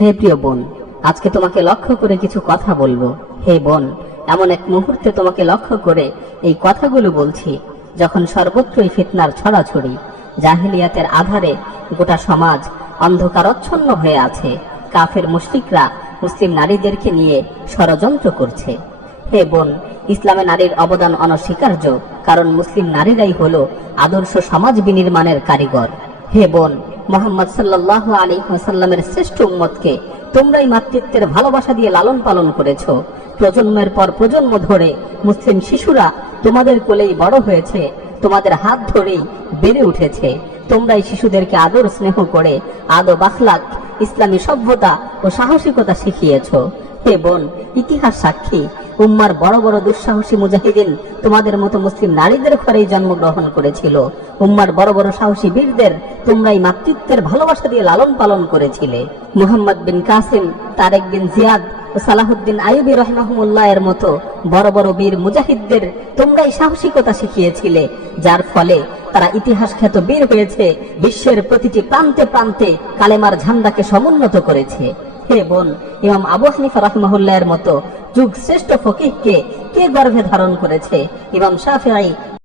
হে প্রিয় বোন, আজকে তোমাকে লক্ষ্য করে কিছু কথা বলব। হে বোন, এমন এক মুহূর্তে তোমাকে লক্ষ্য করে এই কথাগুলো বলছি, যখন সর্বত্রই ফিতনার ছড়াছড়ি, জাহিলিয়াতের আধারে গোটা সমাজ অন্ধকারচ্ছন্ন হয়ে আছে। কাফের মুশরিকরা মুসলিম নারীদেরকে নিয়ে ষড়যন্ত্র করছে। হে বোন, ইসলামে নারীর অবদান অনস্বীকার্য, কারণ মুসলিম নারীরাই হল আদর্শ সমাজ বিনির্মাণের কারিগর। হে বোন মোহাম্মদ সাল্লাহ আলী সাল্লামের শ্রেষ্ঠ উম্মতকে তোমরাই মাতৃত্বের ভালোবাসা দিয়ে লালন পালন করেছ। প্রজন্মের পর প্রজন্ম ধরে মুসলিম শিশুরা তোমাদের কোলেই বড় হয়েছে, তোমাদের হাত ধরেই বেড়ে উঠেছে। তোমরাই শিশুদেরকে আদর স্নেহ করে আদো বাখলাক ইসলামী সভ্যতা ও সাহসিকতা শিখিয়েছ। হে বোন, ইতিহাস সাক্ষী উম্মার বড় বড় দুঃসাহসী মুজাহিদিন তোমাদের মতো মুসলিম নারীদের ঘরেই জন্মগ্রহণ করেছিল। উম্মার বড় বড় সাহসী বীরদের তোমরাই মাতৃত্বের ভালোবাসা দিয়ে লালন পালন করেছিলে। Muhammad bin Qasim, Tariq bin Ziyad ও সালাহুদ্দিন আইবি রহমাহুল্লাহ এর মতো বড় বড় বীর মুজাহিদদের তোমরাই সাহসিকতা শিখিয়েছিলে, যার ফলে তারা ইতিহাস খ্যাত বীর হয়েছে, বিশ্বের প্রতিটি প্রান্তে প্রান্তে কালেমার ঝান্ডাকে সমুন্নত করেছে। হে বোন ইমাম আবু হানিফা রাহিমাহুল্লাহের মতো যুগ শ্রেষ্ঠ ফকিহকে কে গর্ভে ধারণ করেছে? ইমাম শাফিঈ